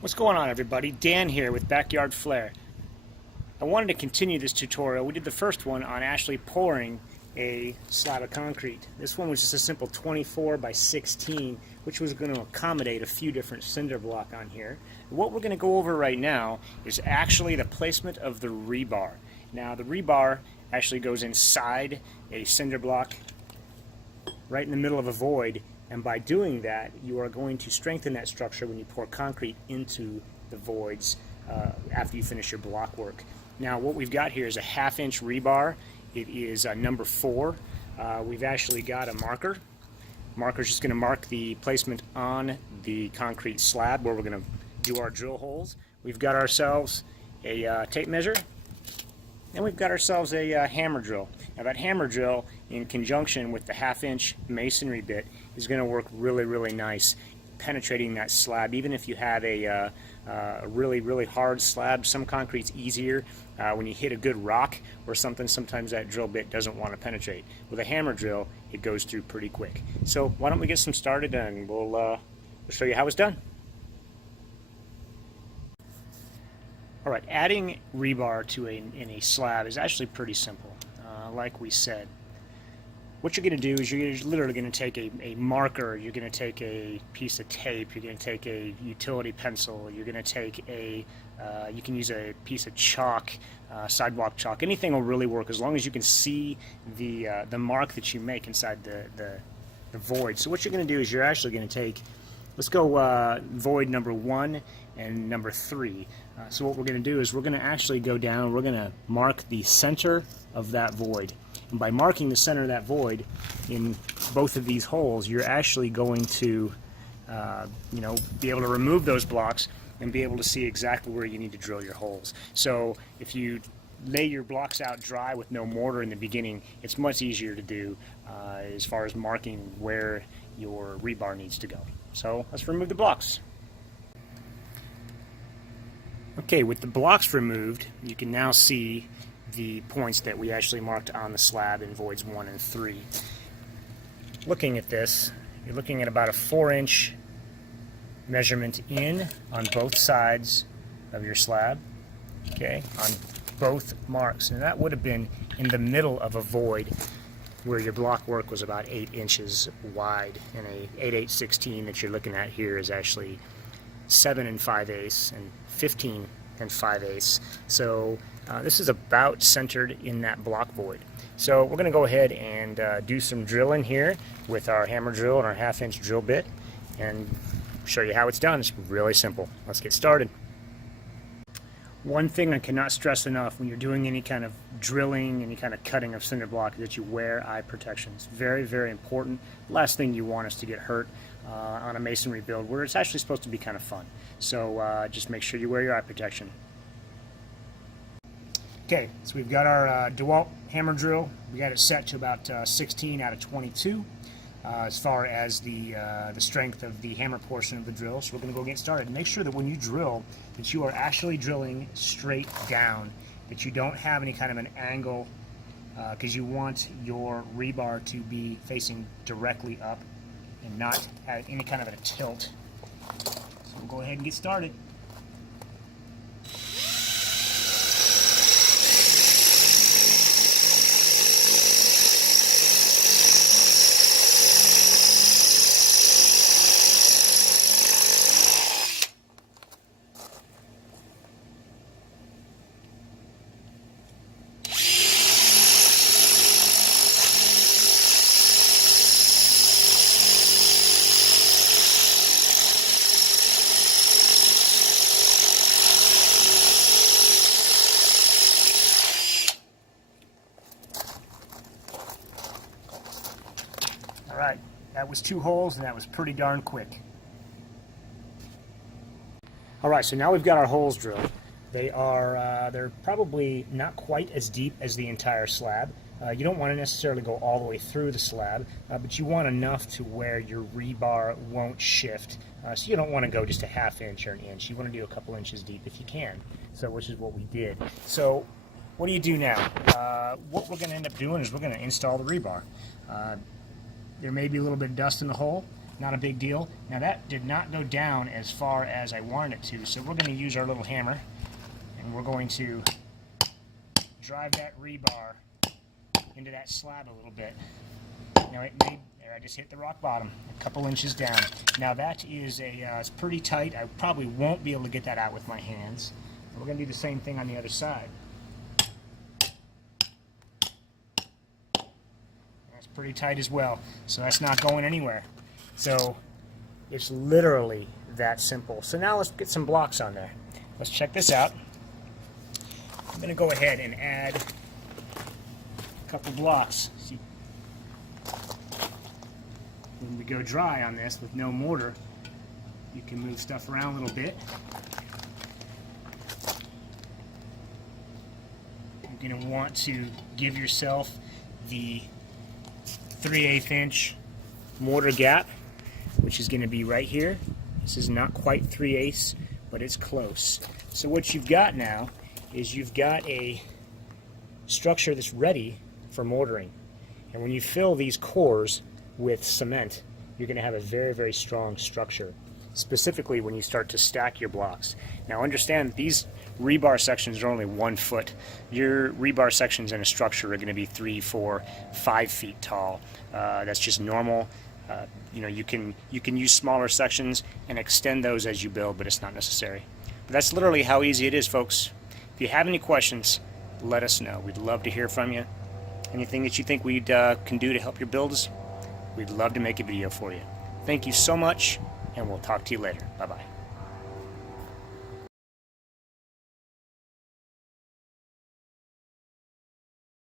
What's going on, everybody? Dan here with Backyard Flair. I wanted to continue this tutorial. We did the first one on actually pouring a slab of concrete. This one was just a simple 24 by 16, which was going to accommodate a few different cinder block on here. What we're going to go over right now is actually the placement of the rebar. Now, the rebar actually goes inside a cinder block right in the middle of a void, and by doing that you are going to strengthen that structure when you pour concrete into the voids after you finish your block work. Now, what we've got here is a 1/2 inch rebar. It is number 4. We've actually got a marker. Marker's just going to mark the placement on the concrete slab where we're going to do our drill holes. We've got ourselves a tape measure, and we've got ourselves a hammer drill. Now, that hammer drill, in conjunction with the 1/2 inch masonry bit, is going to work really nice, penetrating that slab. Even if you have a really hard slab, some concrete's easier. When you hit a good rock or something, sometimes that drill bit doesn't want to penetrate. With a hammer drill, it goes through pretty quick. So why don't we get some started, and we'll show you how it's done. All right, adding rebar to in a slab is actually pretty simple. Like we said, what you're going to do is you're literally going to take a marker, you're going to take a piece of tape, you're going to take a utility pencil, you're going to take you can use a piece of chalk, sidewalk chalk. Anything will really work as long as you can see the mark that you make inside the void. So what you're going to do is you're actually going to take, let's go void number 1 and number 3. So what we're going to do is we're going to actually go down, we're going to mark the center of that void. And by marking the center of that void in both of these holes, you're actually going to be able to remove those blocks and be able to see exactly where you need to drill your holes. So if you lay your blocks out dry with no mortar in the beginning, it's much easier to do as far as marking where your rebar needs to go. So let's remove the blocks. Okay, with the blocks removed, you can now see the points that we actually marked on the slab in voids 1 and 3. Looking at this, you're looking at about a 4-inch measurement in on both sides of your slab, okay, on both marks. And that would have been in the middle of a void where your block work was about 8 inches wide, and a 8/8/16 that you're looking at here is actually 7 5/8 and 15 5/8. So this is about centered in that block void. So we're going to go ahead and do some drilling here with our hammer drill and our 1/2 inch drill bit and show you how it's done. It's really simple. Let's get started. One thing I cannot stress enough when you're doing any kind of drilling, any kind of cutting of cinder block, is that you wear eye protection. It's very important. Last thing you want is to get hurt on a masonry build where it's actually supposed to be kind of fun. So just make sure you wear your eye protection. Okay, so we've got our DeWalt hammer drill. We got it set to about 16 out of 22 as far as the strength of the hammer portion of the drill. So we're going to go get started. Make sure that when you drill, that you are actually drilling straight down, that you don't have any kind of an angle, because you want your rebar to be facing directly up and not at any kind of a tilt. So we'll go ahead and get started. Alright, that was 2 holes, and that was pretty darn quick. Alright, so now we've got our holes drilled. They're probably not quite as deep as the entire slab. You don't want to necessarily go all the way through the slab, but you want enough to where your rebar won't shift. So you don't want to go just a 1/2 inch or an inch. You want to do a couple inches deep if you can. So which is what we did. So what do you do now? What we're going to end up doing is we're going to install the rebar. There may be a little bit of dust in the hole. Not a big deal. Now that did not go down as far as I wanted it to, so we're going to use our little hammer and we're going to drive that rebar into that slab a little bit. Now it made, there, I just hit the rock bottom, a couple inches down. Now that is it's pretty tight. I probably won't be able to get that out with my hands. And we're going to do the same thing on the other side. That's pretty tight as well, so that's not going anywhere. So it's literally that simple. So now let's get some blocks on there. Let's check this out. I'm going to go ahead and add a couple blocks. See, when we go dry on this with no mortar, you can move stuff around a little bit. You're going to want to give yourself the 3/8 inch mortar gap, which is going to be right here. This is not quite 3/8, but it's close. So what you've got now is you've got a structure that's ready for mortaring. And when you fill these cores with cement, you're going to have a very, very strong structure, specifically when you start to stack your blocks. Now understand, these rebar sections are only 1 foot. Your rebar sections in a structure are going to be 3, 4, 5 feet tall. That's just normal. You know, you can use smaller sections and extend those as you build, but it's not necessary. But that's literally how easy it is, folks. If you have any questions, let us know. We'd love to hear from you. Anything that you think we can do to help your builds, we'd love to make a video for you. Thank you so much, and we'll talk to you later. Bye-bye.